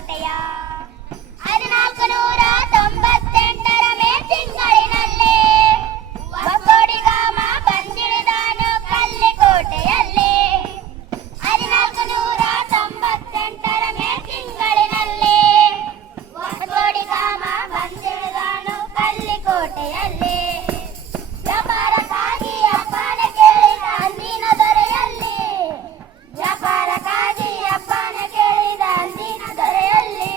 ಕಥೆಯ 1498ರ ಮೇ ತಿಂಗಳಿನಲ್ಲಿ ಒಕ್ಕೋಡಿಗಾಮ ಬಂದಿಳಿದಾನು ಕಲ್ಲಿಕೋಟೆಯಲ್ಲಿ 1498ರ ಮೇ ತಿಂಗಳಿನಲ್ಲಿ ಒಕ್ಕೋಡಿಗಾಮ ಬಂದಿಳಿದಾನು ಕಲ್ಲಿಕೋಟೆಯಲ್ಲಿ ವ್ಯಾಪಾರಕ್ಕಾಗಿ ಅಪ್ಪನ ಕೇಳಿದ ಅಂದಿನ ದೊರೆಯಲ್ಲಿ ವ್ಯಾಪಾರಕ್ಕಾಗಿ ಅಪ್ಪನ ಕೇಳಿದ ಅಂದಿನ ದೊರೆಯಲ್ಲಿ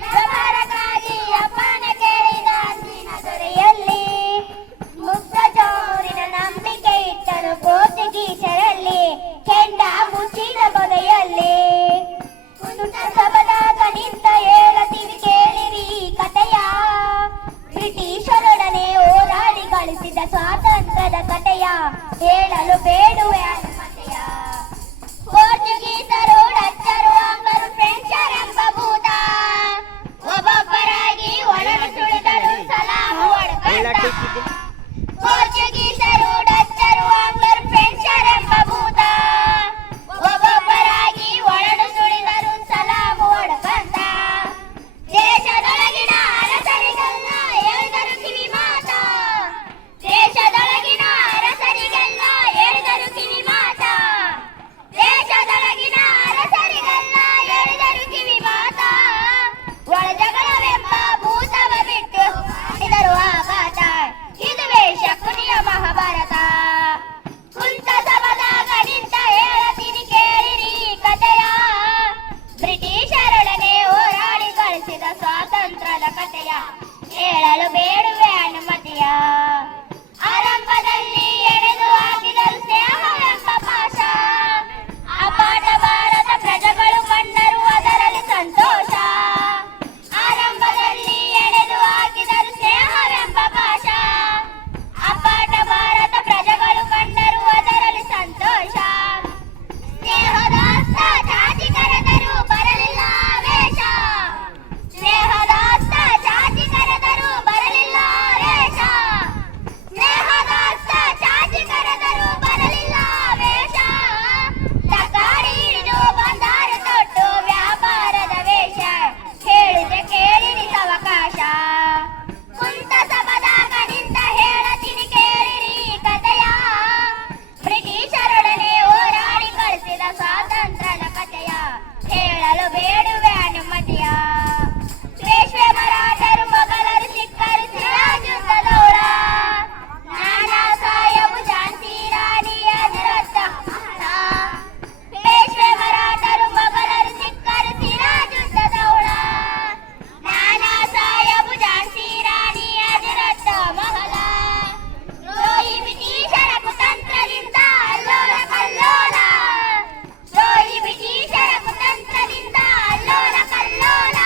ವ್ಯಾಪಾರಕ್ಕಾಗಿ ಅಪ್ಪನ ಕೇಳಿದ ಅಂದಿನ ದೊರೆಯಲ್ಲಿ ಮುಗ್ಧ ಚೋರಿನ ನಂಬಿಕೆ ಇಟ್ಟರು ಪೋರ್ಚುಗೀಸರಲ್ಲಿ ಕೆಂಡ ಮುಚ್ಚಿದ ಬಗೆಯಲ್ಲಿ ಕುಂಟ ಸಭದಾಗ ನಿಂತ ಹೇಳತೀವಿ ಕೇಳಿರಿ ಈ ಕಥೆಯ ಬ್ರಿಟಿಷರೊಡನೆ ಹೋರಾಡಿ ಗಳಿಸಿದ ಸ್ವಾತಂತ್ರ್ಯದ ಕಥೆಯ ಹೇಳಲು ಬೇಡುವೆ ಅನುಮತಿಯ ಪೋರ್ಚುಗೀಸರು ಡಚ್ಚರು ಆಂಗ್ಲರು ಫ್ರೆಂಚರೆಂಬ ಭೂತ ಒಬ್ಬೊಬ್ಬರಾಗಿ ಒಳಗೆ ತುಳಿದರು ಸಲಾಮು ಹೊಡ್ಕಂತ ಪೋರ್ಚುಗೀಸರು ಡಚ್ಚರು ಆಂಗ್ಲರು ಫ್ರೆಂಚರೆಂಬ ಭೂತ ಒಬ್ಬೊಬ್ಬರಾಗಿ ಒಳಗೆ ತುಳಿದರು ಸಲಾಮು ಹೊಡ್ಕಂತ ದೇಶದೊಳಗಿನ ಅರಸರಿಗೆಲ್ಲ ಹೇಳಿದರು ಕಿವಿ ಮಾತ ದೇಶದೊಳಗಿನ ಅರಸರಿಗೆಲ್ಲ ಹೇಳಿದರು ಕಿವಿ ಮಾತ ದೇಶದೊಳಗಿನ ಅರಸರಿಗೆಲ್ಲ ಹೇಳಿದರು ಕಿವಿ ಮಾತ ಒಳ ಜಗಳವೆಂಬ ಭೂತವ ಬಿಟ್ಟು ಮಾಡಿದರು ಆಘಾತ ಇದುವೇ ಶಕುನಿಯ ಮಹಾಭಾರತ ಕುಂತ ಸಭದಾಗ ನಿಂತ ಹೇಳತೀನಿ ಕೇಳಿರಿ ಈ ಕಥೆಯ ಬ್ರಿಟಿಷರೊಡನೆ ಹೋರಾಡಿ ಗಳಿಸಿದ ಸ್ವಾತಂತ್ರ್ಯದ ಕಥೆಯ ಹೇಳಲು ಬೇಡುವೆ ಅನುಮತಿಯ ಆರಂಭದಲ್ಲಿ ಎಳೆದು ಹಾಕಿದರು ಸ್ನೇಹವೆಂಬ ಪಾಶ ಅಪಾಟ ಭಾರತ ಪ್ರಜೆಗಳು ಕಂಡರು ಅದರಲ್ಲಿ ಸಂತೋಷ ಆರಂಭದಲ್ಲಿ ಎಳೆದು ಹಾಕಿದರು ಸ್ನೇಹವೆಂಬ ಪಾಶ ಅಪಾಟ ಭಾರತ ಪ್ರಜೆಗಳು ಕಂಡರು ಅದರಲ್ಲಿ ಸಂತೋಷ ಸ್ನೇಹದ ಹಸ್ತ ಚಾಚಿ ಕರೆದರು ಬರಲಿಲ್ಲ ವೇಷ ಸ್ನೇಹದ ಹಸ್ತ ಚಾಚಿ ಕರೆದರು ಬರಲಿಲ್ಲ ವೇಷ ಸ್ನೇಹದ ಹಸ್ತ ಚಾಚಿ ಕರೆದರು ಬರಲಿಲ್ಲ ವೇಷ ತಕಾಡಿ ಹಿಡಿದು ಬಂದಾರು ತೊಟ್ಟು ವ್ಯಾಪಾರದ ವೇಷ ಹೇಳಿದೆ ಕೇಳಿರಿ ಅವಕಾಶ ಕುಂತ ಸಭದಾಗ ನಿಂತ ಹೇಳತೀನಿ ಕೇಳಿರಿ ಈ ಕಥೆಯ ಬ್ರಿಟಿಷರೊಡನೆ ಹೋರಾಡಿ ಗಳಿಸಿದ ಸ್ವಾತಂತ್ರ್ಯದ ಕಥೆಯ ಹೇಳಲು ಬೇಡುವೆ ಅನುಮತಿಯ ಪೇಶ್ವೆ ಮರಾಠರು ಮೊಘಲರು ಸಿಖ್ಖರು ಸಿರಾಜುದ್ದೌಲ ನಾನಾ ಸಾಹೇಬು ಝಾನ್ಸಿ ರಾಣಿ ಹಜರತ್ ಪೇಶ್ವೆ ಮರಾಠರು ಮೊಘಲರು ಸಿಖ್ಖರು ಸಿರಾಜುದ್ದೌಲ ನಾನಾ ಸಾಹೇಬು ಝಾನ್ಸಿ ರಾಣಿ ಹಜರತ್ ಮಹಲ ದ್ರೋಹಿ ಬ್ರಿಟಿಷರ ಕುತಂತ್ರದಿಂದ ಅಲ್ಲೋಲ ಕಲ್ಲೋಲ ದ್ರೋಹಿ ಬ್ರಿಟಿಷರ ಕುತಂತ್ರದಿಂದ ಅಲ್ಲೋಲ ಕಲ್ಲೋಲ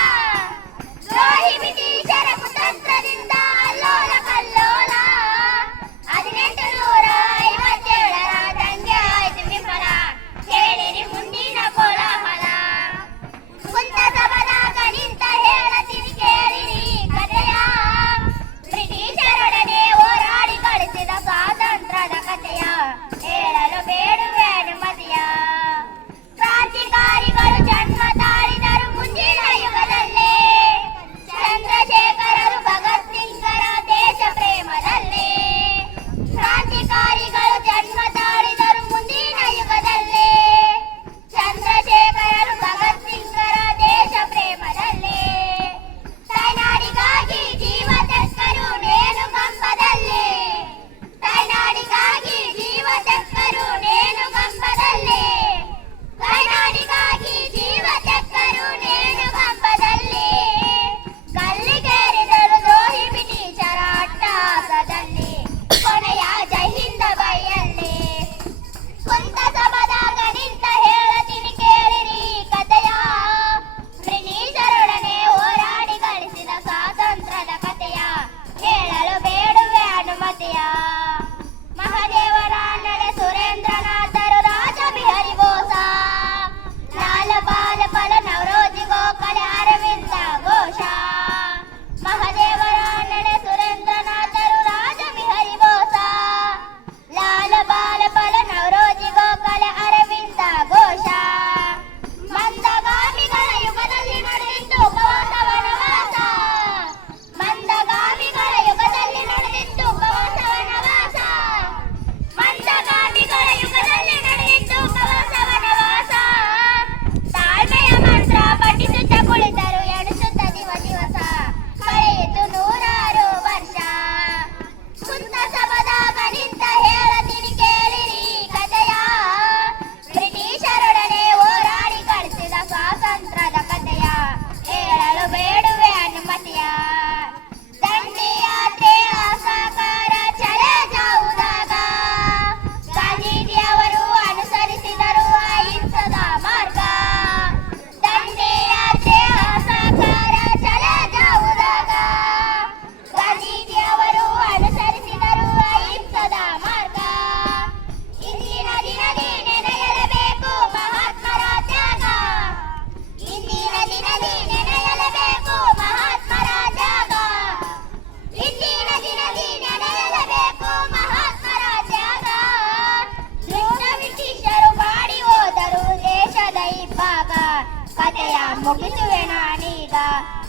ಮುಗಿಸುವೆ ನಾನೀಗ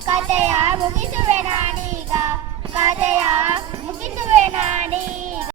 ಕಥೆಯ ಮುಗಿಸುವೆ ನಾನೀಗ ಕಥೆಯ ಮುಗಿಸುವೆ ನಾನೀಗ